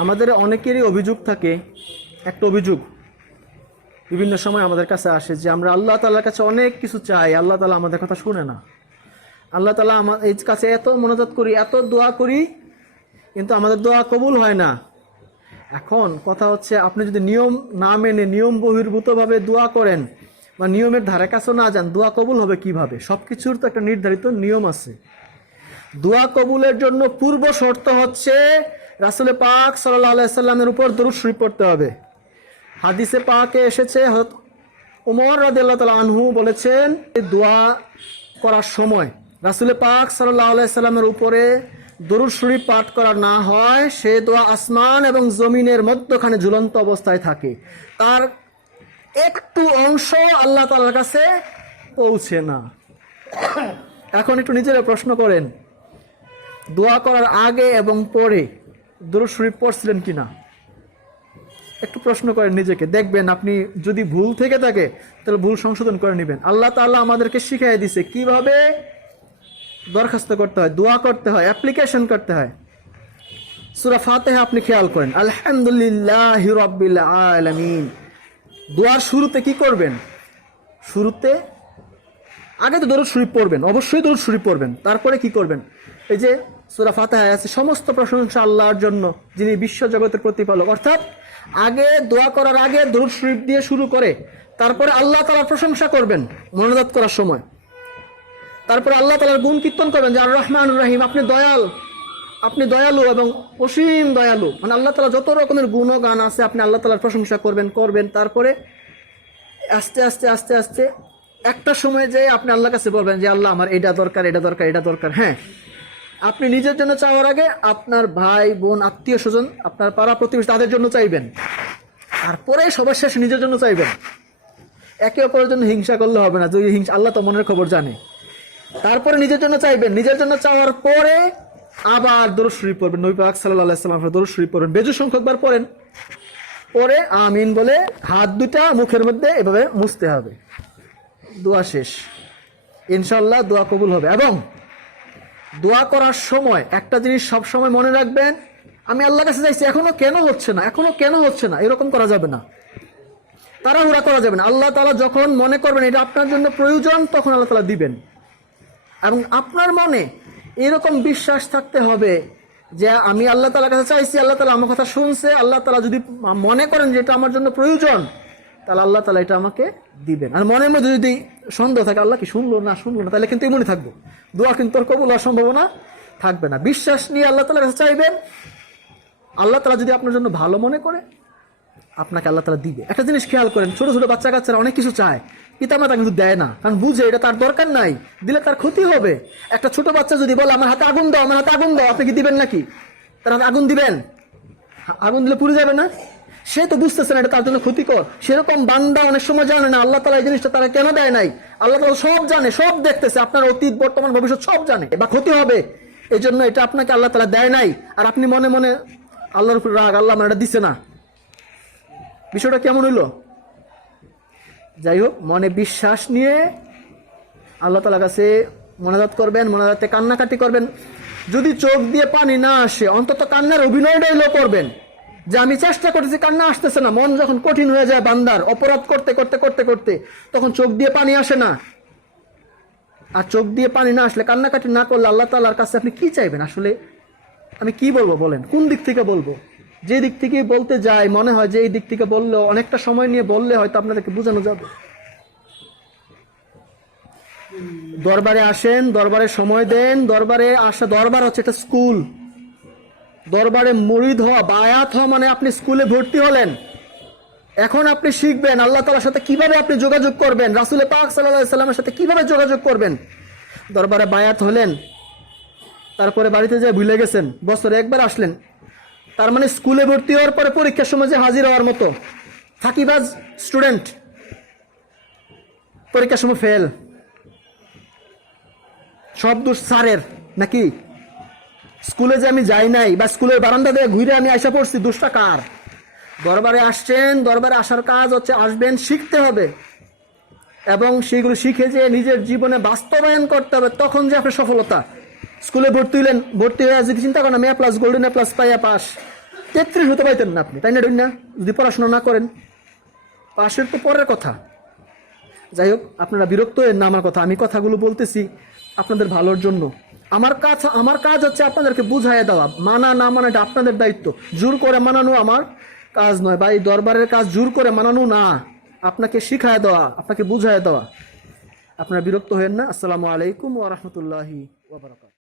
আমাদের অনেকেরই অভিযোগ থাকে, একটা অভিযোগ বিভিন্ন সময় আমাদের কাছে আসে যে আমরা আল্লাহ তাআলার কাছে অনেক কিছু চাই, আল্লাহ তাআলা আমাদের কথা শুনে না। আল্লাহ তাআলা এই কাছে এত মোনাজাত করি, এত দোয়া করি, কিন্তু আমাদের দোয়া কবুল হয় না। এখন কথা হচ্ছে, আপনি যদি নিয়ম না মেনে নিয়ম বহির্ভূতভাবে দোয়া করেন বা নিয়মের ধারে কাছেও না যান, দোয়া কবুল হবে কিভাবে? সব কিছুর তো একটা নির্ধারিত নিয়ম আছে। দোয়া কবুলের জন্য পূর্ব শর্ত হচ্ছে রাসূল পাক সাল্লাল্লাহু আলাইহি সাল্লামের উপর দরুদ শরীফ পড়তে হবে। হাদিসে পাকে এসেছে, হযরত ওমর রাদিয়াল্লাহু তাআলা আনহু বলেছেন, দোয়া করার সময় রাসূল পাক সাল্লাল্লাহু আলাইহি সাল্লামের উপরে দরুদ শরীফ পাঠ করা না হয়, সে দোয়া আসমান এবং জমিনের মধ্যখানে ঝুলন্ত অবস্থায় থাকে, তার একটু অংশ আল্লাহ তাআলার কাছে পৌঁছে না। এখন একটু নিজেরা প্রশ্ন করেন, দোয়া করার আগে এবং পরে দরুদ শরীফ পড়ছিলেন কিনা? একটু প্রশ্ন করেন নিজেকে, দেখবেন আপনি যদি ভুল থেকে থাকে তাহলে ভুল সংশোধন করে নেবেন। আল্লাহ তাআলা আমাদেরকে শিখিয়ে দিয়েছে কিভাবে দরখাস্ত করতে হয়, দোয়া করতে হয়, অ্যাপ্লিকেশন করতে হয়। সূরা ফাতিহা আপনি খেয়াল করেন, আলহামদুলিল্লাহি রাব্বিল আলামিন। দোয়ার শুরুতে কি করবেন? শুরুতে আগে তো দরুদ শরীফ পড়বেন, অবশ্যই দরুদ শরীফ পড়বেন। তারপরে কি করবেন? এই যে সূরা ফাতিহায় আছে, সমস্ত প্রশংসা আল্লাহর জন্য যিনি বিশ্ব জগতের প্রতিপালক। অর্থাৎ আগে দোয়া করার আগে দরুদ শরীফ দিয়ে শুরু করে তারপরে আল্লাহ তাআলার প্রশংসা করবেন মোনাজাত করার সময়। তারপরে আল্লাহ তাআলার গুণ কীর্তন করবেন যে আর রহমানুর রহিম, আপনি দয়াল, আপনি দয়ালু এবং অসীম দয়ালু। মানে আল্লাহ তাআলা যত রকমের গুণগান আছে আপনি আল্লাহ তাআলার প্রশংসা করবেন। তারপরে আস্তে আস্তে আস্তে আস্তে একটা সময় যে আপনি আল্লাহর কাছে বলবেন যে আল্লাহ আমার এটা দরকার, এটা দরকার, এটা দরকার। হ্যাঁ, আপনি নিজের জন্য চাওয়ার আগে আপনার ভাই বোন, আত্মীয় স্বজন, আপনার পাড়া প্রতিবেশী তাদের জন্য চাইবেন, তারপরে সবার শেষে নিজের জন্য চাইবেন। একে অপরের জন্য হিংসা করলে হবে না, যদি হিংসা, আল্লাহ তো মনের খবর জানে। তারপরে নিজের জন্য চাইবেন, নিজের জন্য চাওয়ার পরে আবার দরুদ শরীফ পড়বেন, নবী পাক সাল্লাল্লাহু আলাইহি ওয়াসাল্লাম দরুদ শরীফ পড়বেন, বেজু সংখ্যকবার পড়েন। পরে আমিন বলে হাত দুটা মুখের মধ্যে এভাবে মুছতে হবে। দোয়া শেষ, ইনশাআল্লাহ দোয়া কবুল হবে। এবং দোয়া করার সময় একটা জিনিস সব সময় মনে রাখবেন, আমি আল্লাহর কাছে চাইছি, এখনো কেন হচ্ছে না, এরকম করা যাবে না, তাড়াহুড়া করা যাবে না। আল্লাহ তাআলা যখন মনে করবেন এটা আপনার জন্য প্রয়োজন, তখন আল্লাহ তাআলা দিবেন। এবং আপনার মনে এরকম বিশ্বাস থাকতে হবে যে আমি আল্লাহ তাআলার কাছে চাইছি, আল্লাহ তাআলা আমার কথা শুনছে। আল্লাহ তাআলা যদি মনে করেন যে এটা আমার জন্য প্রয়োজন, তাহলে আল্লাহ তাআলা এটা আমাকে দিবেন। আর মনের মধ্যে যদি সন্দেহ থাকে আল্লাহ কি শুনলো না, তাহলে কিন্তু এমনই থাকবো, দোয়া কিন্তু আর কবুল হওয়ার সম্ভাবনা থাকবে না। বিশ্বাস নিয়ে আল্লাহ তাআলার কাছে চাইবেন, আল্লাহ তাআলা যদি আপনার জন্য ভালো মনে করে আপনাকে আল্লাহ তাআলা দিবে। একটা জিনিস খেয়াল করেন, ছোট ছোট বাচ্চা কাচ্চারা অনেক কিছু চায়, পিতামাতা কিন্তু দেয় না, কারণ বুঝে এটা তার দরকার নাই, দিলে তার ক্ষতি হবে। একটা ছোট বাচ্চা যদি বলে আমার হাতে আগুন দাও, আপনি কি দিবেন নাকি? তার হাতে আগুন দিবেন? আগুন দিলে পুড়ে যাবে না? সে তো বুঝতেছে না এটা তার জন্য ক্ষতিকর। সেরকম বান্দা অনেক সময় জানে না আল্লাহ তাআলা এই জিনিসটা তারা কেন দেয় নাই। আল্লাহ তাআলা সব জানে, সব দেখতেছে, আপনার অতীত বর্তমান ভবিষ্যৎ সব জানে, বা ক্ষতি হবে, এই জন্য এটা আপনাকে আল্লাহ তাআলা দেয় নাই। আর আপনি মনে মনে আল্লাহর উপর রাগ, আল্লাহ আমার এটা দিছে না। বিষয়টা কেমন হইল? যাই হোক, মনে বিশ্বাস নিয়ে আল্লাহ তাআলার কাছে মোনাজাত করবেন, মোনাজাতে কান্নাকাটি করবেন। যদি চোখ দিয়ে পানি না আসে, অন্তত কান্নার অভিনয়টা হইলেও করবেন যে আমি চেষ্টা করতেছি, কান্না আসতেছে না। মন যখন কঠিন হয়ে যায় বান্দার, অপরাধ করতে করতে করতে করতে, তখন চোখ দিয়ে পানি আসে না। আর চোখ দিয়ে পানি না আসলে, কান্নাকাটি না করলে আল্লাহ তাআলার কাছে আপনি কি চাইবেন? আসলে আমি কি বলবো বলেন, কোন দিক থেকে বলবো? যে দিক থেকে বলতে যাই মনে হয় যে এই দিক থেকে বললেও, অনেকটা সময় নিয়ে বললে হয়তো আপনাদেরকে বোঝানো যাবে। দরবারে আসেন, দরবারে সময় দেন। দরবারে আসা, দরবার হচ্ছে একটা স্কুল। দরবারে মুরিদ হওয়া, বায়াত হওয়া মানে আপনি স্কুলে ভর্তি হলেন। এখন আপনি শিখবেন আল্লাহ তাআলার সাথে কিভাবে আপনি যোগাযোগ করবেন, রাসূল পাক সাল্লাল্লাহু আলাইহি ওয়াসাল্লামের সাথে কিভাবে যোগাযোগ করবেন। দরবারে বায়াত হলেন, তারপরে বাড়িতে যেয়ে ভুলে গেছেন, বছরে একবার আসলেন। তার মানে স্কুলে ভর্তি হওয়ার পরে পরীক্ষার সময় যে হাজির হওয়ার মতো ফাঁকিবাজ স্টুডেন্ট, পরীক্ষার সময় ফেল, সব দোষ স্যারের নাকি? স্কুলে যে আমি যাই নাই, বা স্কুলের বারান্দা দিয়ে ঘুরে আমি আইসা পড়ছি, দোষটা কার? দরবারে আসছেন, দরবারে আসার কাজ হচ্ছে আসবেন, শিখতে হবে, এবং সেইগুলো শিখে যে নিজের জীবনে বাস্তবায়ন করতে হবে, তখন যে আপনার সফলতা। স্কুলে ভর্তি হলেন, ভর্তি হয়ে যদি চিন্তা করেন আমি A+, গোল্ডেন A+ পাইয়া পাস, 33 হতে পাইতেন না আপনি, তাই না? না, যদি পড়াশোনা না করেন। পাশের তো পরের কথা। যাই হোক, আপনারা বিরক্ত হন না আমার কথা, আমি কথাগুলো বলতেছি আপনাদের ভালোর জন্য। আমার কাজ হচ্ছে আপনাদেরকে বুঝাইয়া দেওয়া, মানা না মানা এটা আপনাদের দায়িত্ব। জোর করে মানানো আমার কাজ নয়, বা এই দরবারের কাজ জোর করে মানানো না, আপনাকে শিখায় দেওয়া, আপনাকে বুঝাইয়া দেওয়া। আপনারা বিরক্ত হন না। আসসালামু আলাইকুম ওয়া রাহমাতুল্লাহি ওয়া বারাকাতুহু।